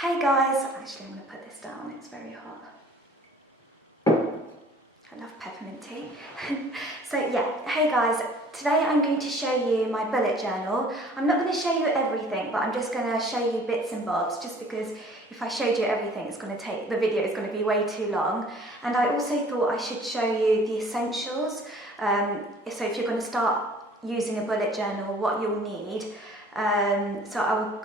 Hey guys, actually I'm going to put this down, it's very hot. I love peppermint tea. So yeah, hey guys, today I'm going to show you my bullet journal. I'm not going to show you everything, but I'm just going to show you bits and bobs, just because if I showed you everything, the video is going to be way too long. And I also thought I should show you the essentials. So if you're going to start using a bullet journal, what you'll need. So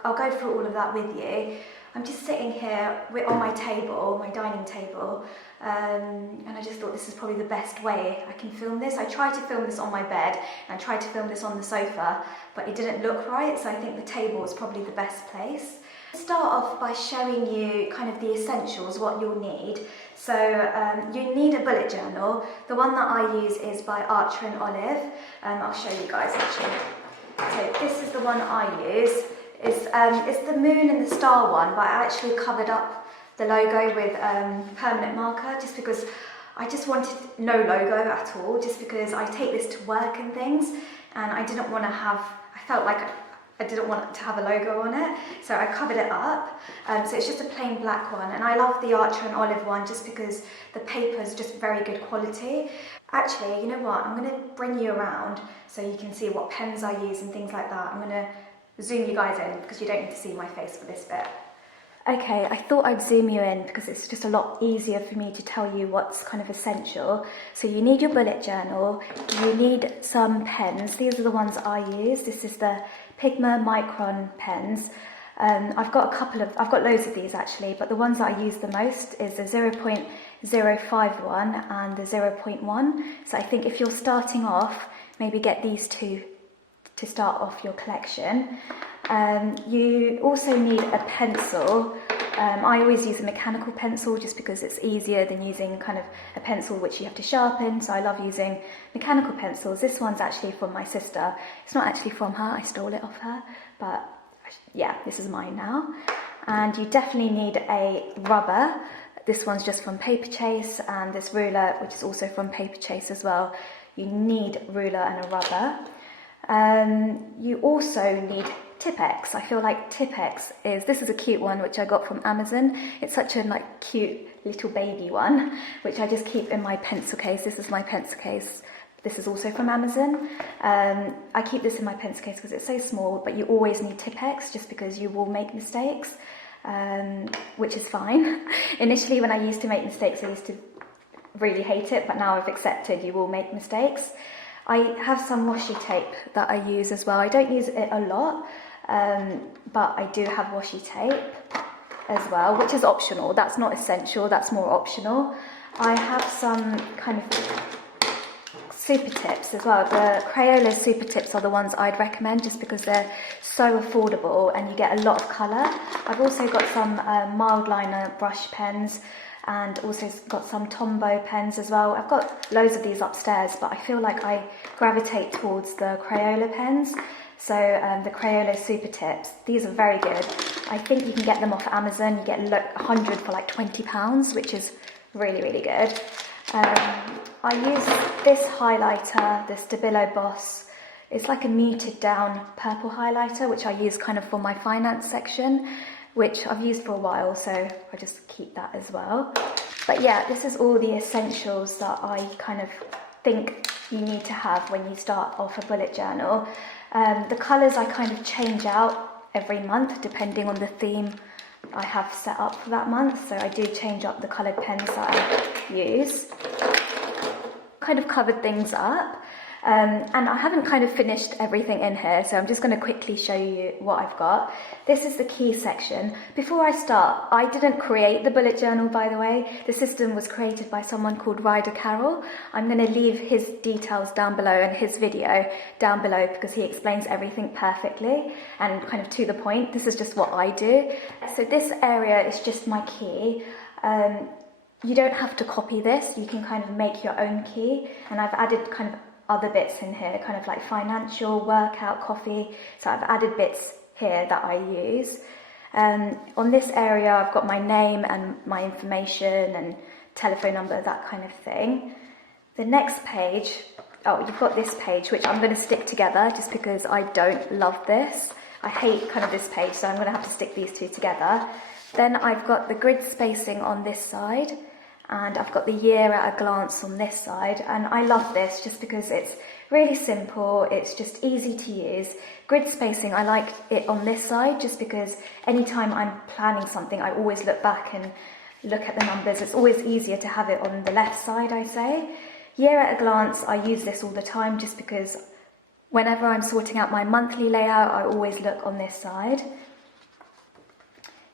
I'll go through all of that with you. I'm just sitting here on my table, my dining table, and I just thought this is probably the best way I can film this. I tried to film this on my bed, and I tried to film this on the sofa, but it didn't look right, so I think the table is probably the best place. I'll start off by showing you kind of the essentials, what you'll need. So you need a bullet journal. The one that I use is by Archer and Olive. I'll show you guys actually. So this is the one I use. It's the moon and the star one, but I actually covered up the logo with permanent marker just because I just wanted no logo at all, just because I take this to work and things, and I felt like I didn't want to have a logo on it, so I covered it up. So it's just a plain black one, and I love the Archer and Olive one just because the paper is just very good quality. Actually, you know what, I'm going to bring you around so you can see what pens I use and things like that. I'm going to zoom you guys in because you don't need to see my face for this bit. Okay, I thought I'd zoom you in because it's just a lot easier for me to tell you what's kind of essential. So you need your bullet journal, you need some pens. These are the ones I use. This is the Pigma Micron pens. I've got loads of these actually, but the ones that I use the most is the 0.051 and the 0.1. So I think if you're starting off, maybe get these two to start off your collection. You also need a pencil. I always use a mechanical pencil just because it's easier than using kind of a pencil which you have to sharpen, so I love using mechanical pencils. This one's actually from my sister. It's not actually from her, I stole it off her, but yeah, this is mine now. And you definitely need a rubber. This one's just from Paper Chase, and this ruler, which is also from Paper Chase as well. You need a ruler and a rubber. You also need Tipp-Ex. I feel like Tipp-Ex this is a cute one which I got from Amazon. It's such a cute little baby one which I just keep in my pencil case. This is my pencil case. This is also from Amazon. I keep this in my pencil case because it's so small, but you always need Tipp-Ex just because you will make mistakes, which is fine. Initially when I used to make mistakes I used to really hate it, but now I've accepted you will make mistakes. I have some washi tape that I use as well. I don't use it a lot, but I do have washi tape as well, which is optional. That's not essential, that's more optional. I have some kind of super tips as well. The Crayola super tips are the ones I'd recommend just because they're so affordable and you get a lot of colour. I've also got some mild liner brush pens, and also got some Tombow pens as well. I've got loads of these upstairs, but I feel like I gravitate towards the Crayola pens. So the Crayola Super Tips, these are very good. I think you can get them off Amazon. You get 100 for like £20, which is really, really good. I use this highlighter, the Stabilo Boss. It's like a muted down purple highlighter, which I use kind of for my finance section, which I've used for a while, so I just keep that as well. But yeah, this is all the essentials that I kind of think you need to have when you start off a bullet journal. The colours I kind of change out every month depending on the theme I have set up for that month, so I do change up the coloured pens that I use. Kind of covered things up. And I haven't kind of finished everything in here, so I'm just going to quickly show you what I've got. This is the key section. Before I start, I didn't create the bullet journal, by the way. The system was created by someone called Ryder Carroll. I'm going to leave his details down below and his video down below because he explains everything perfectly and kind of to the point. This is just what I do. So this area is just my key. You don't have to copy this. You can kind of make your own key, and I've added kind of other bits in here, kind of like financial, workout, coffee. So I've added bits here that I use. On this area I've got my name and my information and telephone number, that kind of thing. The next page, you've got this page which I'm going to stick together just because I don't love this. I hate kind of this page, so I'm going to have to stick these two together. Then I've got the grid spacing on this side, and I've got the year at a glance on this side, and I love this just because it's really simple, it's just easy to use. Grid spacing, I like it on this side just because anytime I'm planning something, I always look back and look at the numbers. It's always easier to have it on the left side, I say. Year at a glance, I use this all the time just because whenever I'm sorting out my monthly layout, I always look on this side.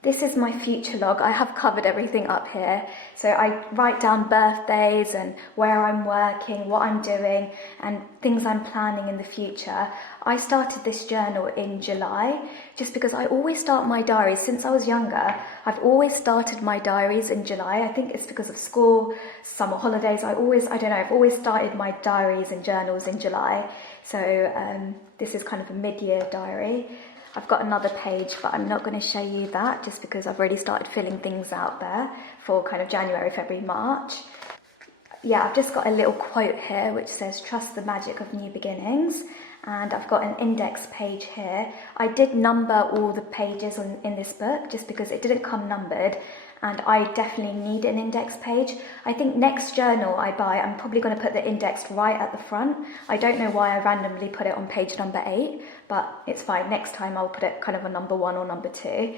This is my future log. I have covered everything up here. So I write down birthdays and where I'm working, what I'm doing, and things I'm planning in the future. I started this journal in July just because I always start my diaries. Since I was younger, I've always started my diaries in July. I think it's because of school, summer holidays. I've always started my diaries and journals in July. So this is kind of a mid-year diary. I've got another page, but I'm not going to show you that just because I've already started filling things out there for kind of January, February, March. Yeah, I've just got a little quote here which says, "Trust the magic of new beginnings." And I've got an index page here. I did number all the pages in this book just because it didn't come numbered, and I definitely need an index page. I think next journal I buy, I'm probably going to put the index right at the front. I don't know why I randomly put it on page number 8, but it's fine. Next time I'll put it kind of on number 1 or number 2.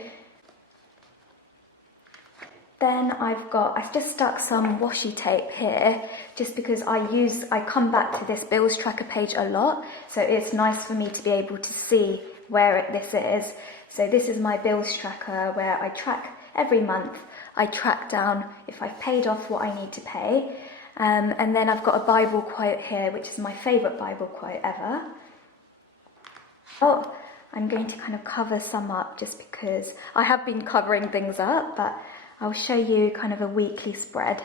Then I've just stuck some washi tape here just because I come back to this bills tracker page a lot, so it's nice for me to be able to see where this is. So this is my bills tracker where I track every month. I track down if I've paid off what I need to pay. And then I've got a Bible quote here, which is my favourite Bible quote ever. Oh, I'm going to kind of cover some up just because I have been covering things up, but I'll show you kind of a weekly spread.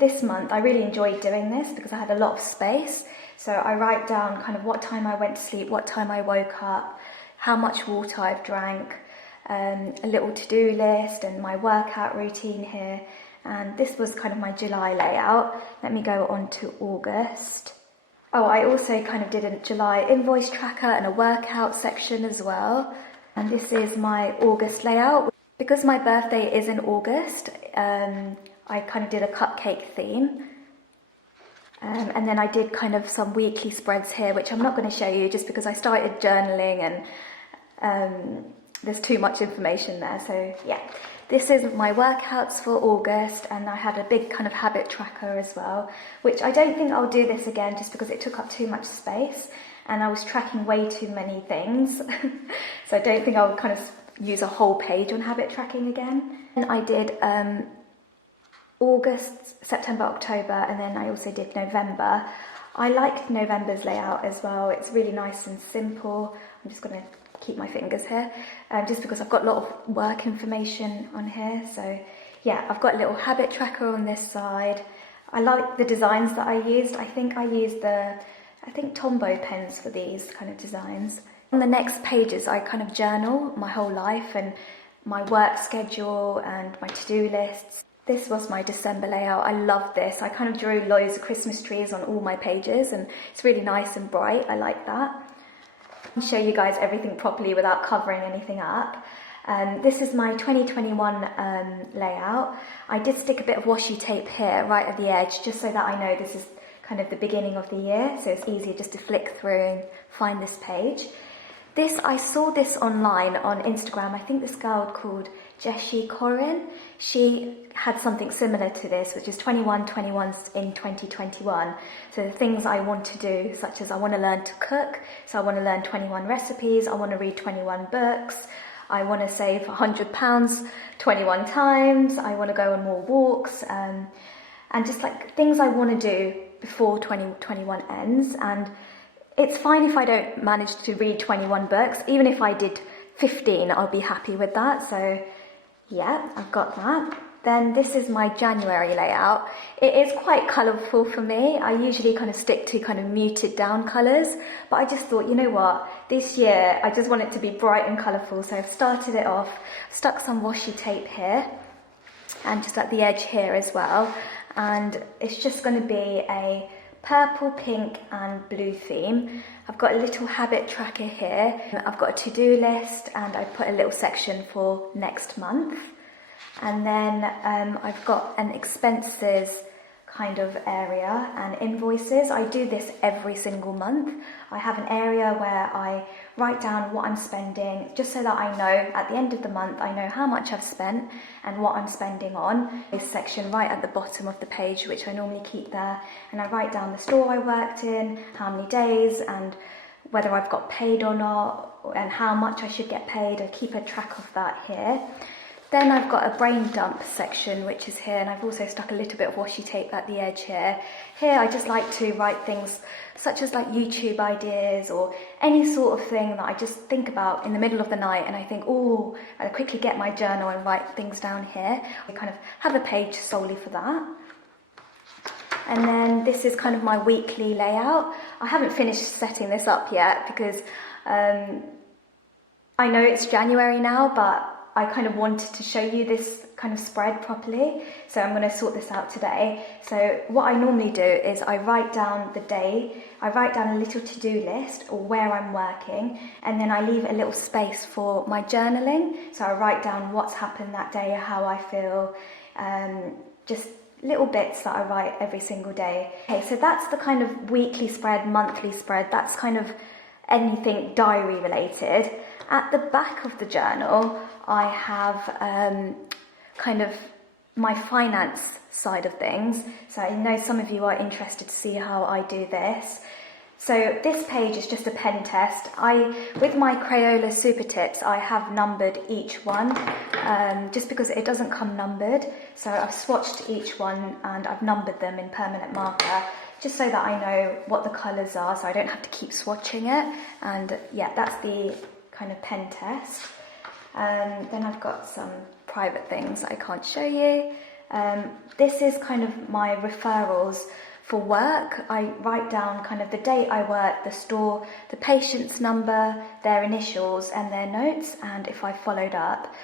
This month I really enjoyed doing this because I had a lot of space. So I write down kind of what time I went to sleep, what time I woke up, how much water I've drank, a little to-do list and my workout routine here. And this was kind of my July layout. Let me go on to August. Oh, I also kind of did a July invoice tracker and a workout section as well. And this is my August layout. Because my birthday is in August, I kind of did a cupcake theme. And then I did kind of some weekly spreads here, which I'm not going to show you just because I started journaling and there's too much information there. So yeah, this is my workouts for August, and I had a big kind of habit tracker as well, which I don't think I'll do this again just because it took up too much space and I was tracking way too many things. So I don't think I'll kind of use a whole page on habit tracking again. And I did August, September, October, and then I also did November. I like November's layout as well. It's really nice and simple. I'm just going to keep my fingers here, just because I've got a lot of work information on here. So yeah, I've got a little habit tracker on this side. I like the designs that I used. I think I used Tombow pens for these kind of designs. On the next pages, I kind of journal my whole life and my work schedule and my to-do lists. This was my December layout. I love this. I kind of drew loads of Christmas trees on all my pages and it's really nice and bright. I like that. I'll show you guys everything properly without covering anything up. This is my 2021 layout. I did stick a bit of washi tape here right at the edge just so that I know this is kind of the beginning of the year, so it's easier just to flick through and find this page. I saw this online on Instagram. I think this girl called Jessie Corin, she had something similar to this, which is 21/21s in 2021. So the things I want to do, such as I want to learn to cook, so I want to learn 21 recipes, I want to read 21 books, I want to save £100 21 times, I want to go on more walks, and just like things I want to do before 2021 ends. And it's fine if I don't manage to read 21 books. Even if I did 15, I'll be happy with that. So yeah, I've got that. Then this is my January layout. It is quite colourful for me. I usually kind of stick to kind of muted down colours, but I just thought, you know what, this year I just want it to be bright and colourful. So I've started it off, stuck some washi tape here and just at the edge here as well. And it's just going to be a purple, pink and blue theme. I've got a little habit tracker here. I've got a to-do list and I put a little section for next month. And then I've got an expenses kind of area and invoices. I do this every single month. I have an area where I write down what I'm spending, just so that I know at the end of the month, I know how much I've spent and what I'm spending on. This section right at the bottom of the page, which I normally keep there, and I write down the store I worked in, how many days, and whether I've got paid or not, and how much I should get paid. I keep a track of that here. Then I've got a brain dump section, which is here, and I've also stuck a little bit of washi tape at the edge here. Here I just like to write things such as like YouTube ideas or any sort of thing that I just think about in the middle of the night, and I think, oh, I'll quickly get my journal and write things down here. I kind of have a page solely for that. And then this is kind of my weekly layout. I haven't finished setting this up yet because I know it's January now, but I kind of wanted to show you this kind of spread properly, so I'm going to sort this out today. So what I normally do is I write down the day, I write down a little to-do list or where I'm working, and then I leave a little space for my journaling. So I write down what's happened that day, how I feel, just little bits that I write every single day. Okay, so that's the kind of weekly spread, monthly spread, that's kind of anything diary related. At the back of the journal, I have kind of my finance side of things. So I know some of you are interested to see how I do this. So this page is just a pen test. With my Crayola Super Tips, I have numbered each one, just because it doesn't come numbered. So I've swatched each one and I've numbered them in permanent marker, just so that I know what the colours are, so I don't have to keep swatching it. And yeah, that's the kind of pen test. Then I've got some private things I can't show you. This is kind of my referrals for work. I write down kind of the date I work, the store, the patient's number, their initials and their notes, and if I followed up.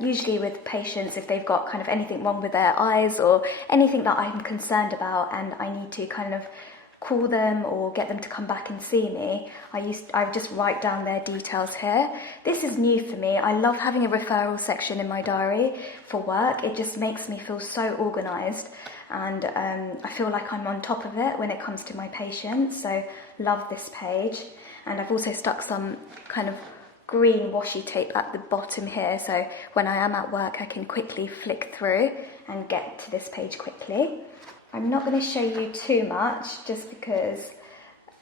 Usually with patients, if they've got kind of anything wrong with their eyes or anything that I'm concerned about and I need to kind of call them or get them to come back and see me, I just write down their details here. This is new for me. I love having a referral section in my diary for work. It just makes me feel so organised, and I feel like I'm on top of it when it comes to my patients, so love this page. And I've also stuck some kind of green washi tape at the bottom here, so when I am at work I can quickly flick through and get to this page quickly. I'm not going to show you too much just because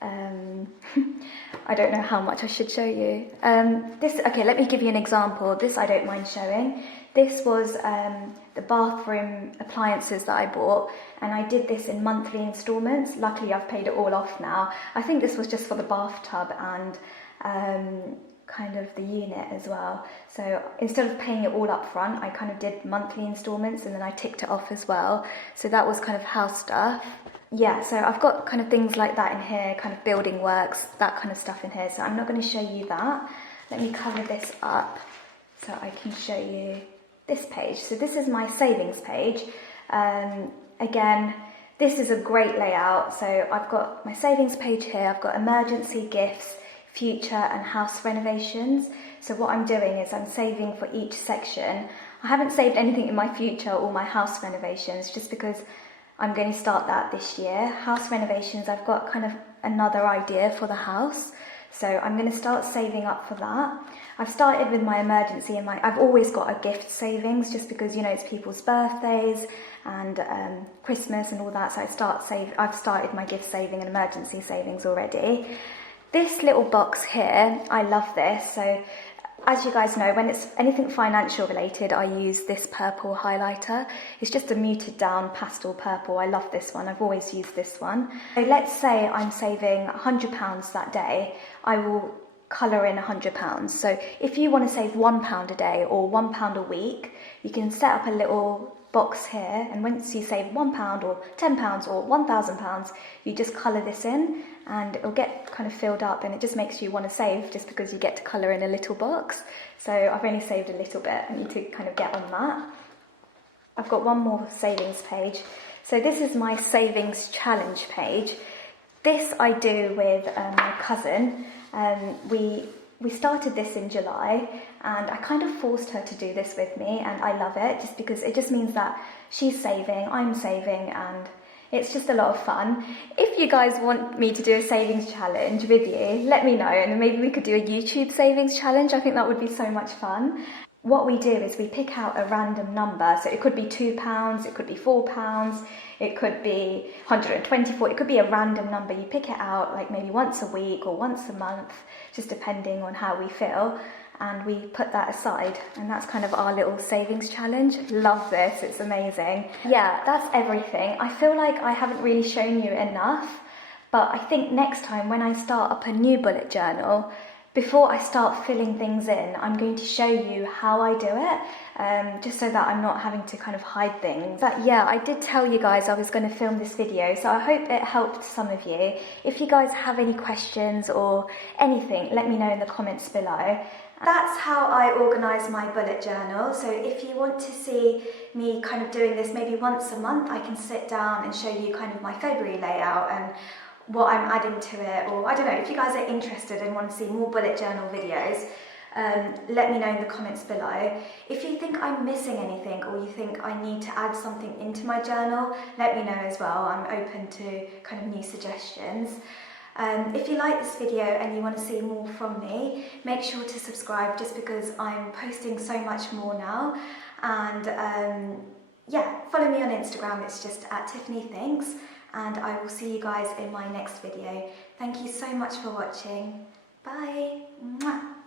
I don't know how much I should show you. Okay, let me give you an example. This I don't mind showing. This was the bathroom appliances that I bought, and I did this in monthly instalments. Luckily I've paid it all off now. I think this was just for the bathtub and kind of the unit as well. So instead of paying it all up front, I kind of did monthly installments and then I ticked it off as well. So that was kind of house stuff. Yeah, so I've got kind of things like that in here, kind of building works, that kind of stuff in here. So I'm not going to show you that. Let me cover this up so I can show you this page. So this is my savings page. Again, this is a great layout. So I've got my savings page here. I've got emergency gifts, future and house renovations. So what I'm doing is I'm saving for each section. I haven't saved anything in my future or my house renovations just because I'm going to start that this year. House renovations, I've got kind of another idea for the house, so I'm going to start saving up for that. I've started with my emergency and I've always got a gift savings just because, you know, it's people's birthdays and Christmas and all that, so I've started my gift saving and emergency savings already. This little box here, I love this. So as you guys know, when it's anything financial related, I use this purple highlighter. It's just a muted down pastel purple. I love this one. I've always used this one. So let's say I'm saving £100 that day. I will colour in £100. So if you want to save £1 a day or £1 a week, you can set up a little box here, and once you save £1 or £10 or £1,000, you just colour this in and it'll get kind of filled up, and it just makes you want to save just because you get to colour in a little box. So I've only saved a little bit. I need to kind of get on that. I've got one more savings page. So this is my savings challenge page. This I do with my cousin. We started this in July, and I kind of forced her to do this with me, and I love it just because it just means that she's saving, I'm saving, and it's just a lot of fun. If you guys want me to do a savings challenge with you, let me know, and maybe we could do a YouTube savings challenge. I think that would be so much fun. What we do is we pick out a random number, so it could be £2, it could be £4, it could be 124, it could be a random number. You pick it out like maybe once a week or once a month, just depending on how we feel, and we put that aside, and that's kind of our little savings challenge. Love this, it's amazing. Yeah, that's everything. I feel like I haven't really shown you enough, but I think next time when I start up a new bullet journal, before I start filling things in, I'm going to show you how I do it, just so that I'm not having to kind of hide things. But yeah, I did tell you guys I was going to film this video, so I hope it helped some of you. If you guys have any questions or anything, let me know in the comments below. That's how I organise my bullet journal. So if you want to see me kind of doing this maybe once a month, I can sit down and show you kind of my February layout and what I'm adding to it, or I don't know, if you guys are interested and want to see more bullet journal videos, let me know in the comments below. If you think I'm missing anything or you think I need to add something into my journal, let me know as well. I'm open to kind of new suggestions. If you like this video and you want to see more from me, make sure to subscribe, just because I'm posting so much more now. And yeah, follow me on Instagram, it's just @TiffanyThinks. And I will see you guys in my next video. Thank you so much for watching. Bye. Mwah.